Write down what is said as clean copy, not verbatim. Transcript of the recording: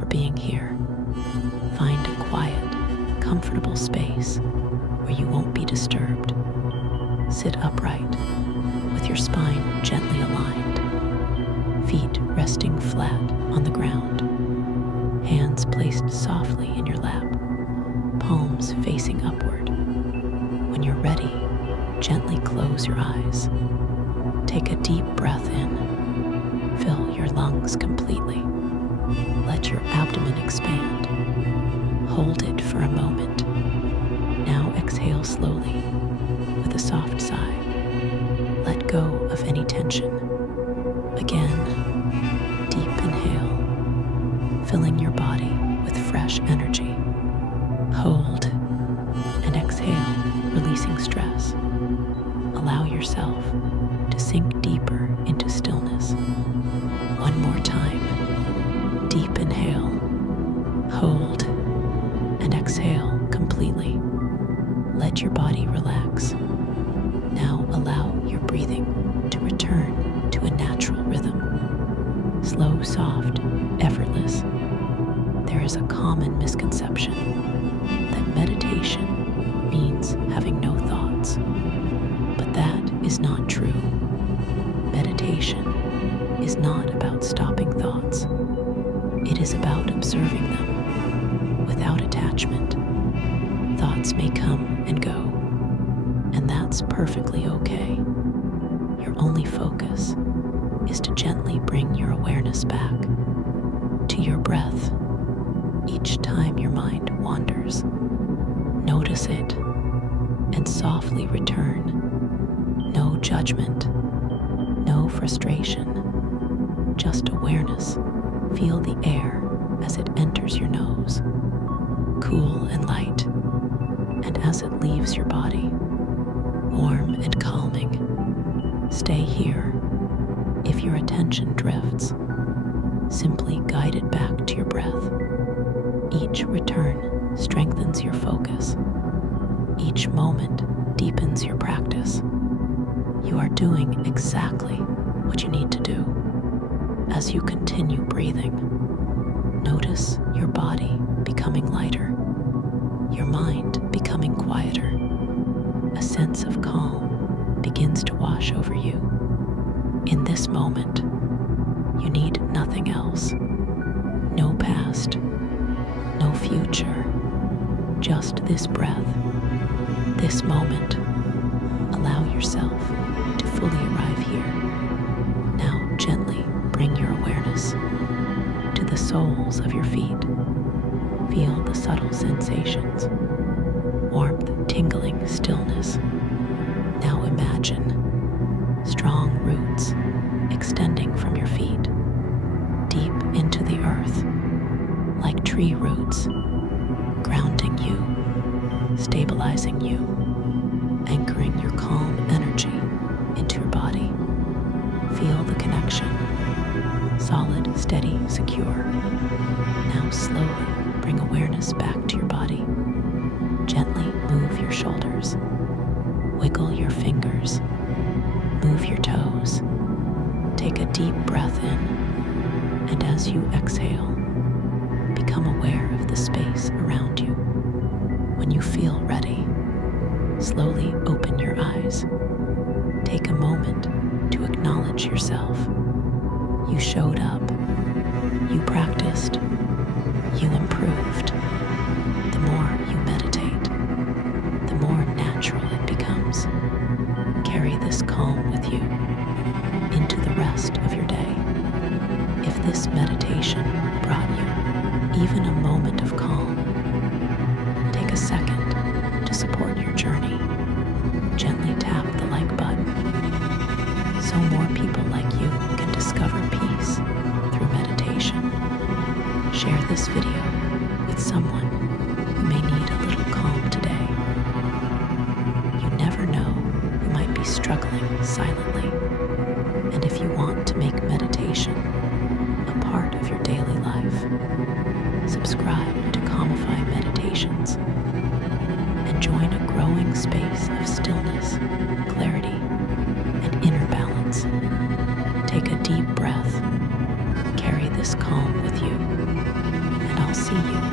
for being here. Find a quiet, comfortable space where you won't be disturbed. Sit upright, with your spine gently aligned, feet resting flat on the ground, hands placed softly in your lap, palms facing upward. When you're ready, gently close your eyes. Take a deep breath in. Fill your lungs completely. Let your abdomen expand. Hold it for a moment. Now exhale slowly with a soft sigh. Let go of any tension. Again, deep inhale, filling your body with fresh energy. Hold and exhale, releasing stress. Allow yourself to sink deeper into stillness. One more time. Deep inhale, hold, and exhale completely. Let your body relax. Now allow your breathing to return to a natural rhythm. Slow, soft, effortless. There is a common misconception that meditation means having no thoughts. But that is not true. Meditation is not about stopping thoughts. It is about observing them without attachment. Thoughts may come and go, and that's perfectly okay. Your only focus is to gently bring your awareness back to your breath. Each time your mind wanders, notice it and softly return. No judgment, no frustration, just awareness. Feel the air as it enters your nose, cool and light, and as it leaves your body, warm and calming. Stay here. If your attention drifts, simply guide it back to your breath. Each return strengthens your focus. Each moment deepens your practice. You are doing exactly what you need to do. As you continue breathing, notice your body becoming lighter, your mind becoming quieter. A sense of calm begins to wash over you. In this moment, you need nothing else. No past, no future, just this breath, this moment. Allow yourself to fully arrive here. Now gently bring your awareness to the soles of your feet. Feel the subtle sensations, warmth, tingling, stillness. Now imagine strong roots extending from your feet deep into the earth, like tree roots, grounding you, stabilizing you, anchoring your calm energy into your body. Feel the connection. Solid, steady, secure. Now slowly bring awareness back to your body. Gently move your shoulders. Wiggle your fingers. Move your toes. Take a deep breath in, and as you exhale, become aware of the space around you. When you feel ready, slowly open your eyes. Take a moment to acknowledge yourself. You showed up. You practiced. You improved. The more you meditate, the more natural it becomes. Carry this calm with you into the rest of your day. If this meditation brought you even a moment of calm, take a second to support your journey. Gently tap the like button so more people like you can discover peace through meditation. Share this video with someone who may need a little calm today. You never know who might be struggling silently. And if you want to make meditation a part of your daily life, subscribe to Calmify Meditations and join a growing space of stillness, clarity, and inner balance. Take a deep breath. Carry this calm with you. see you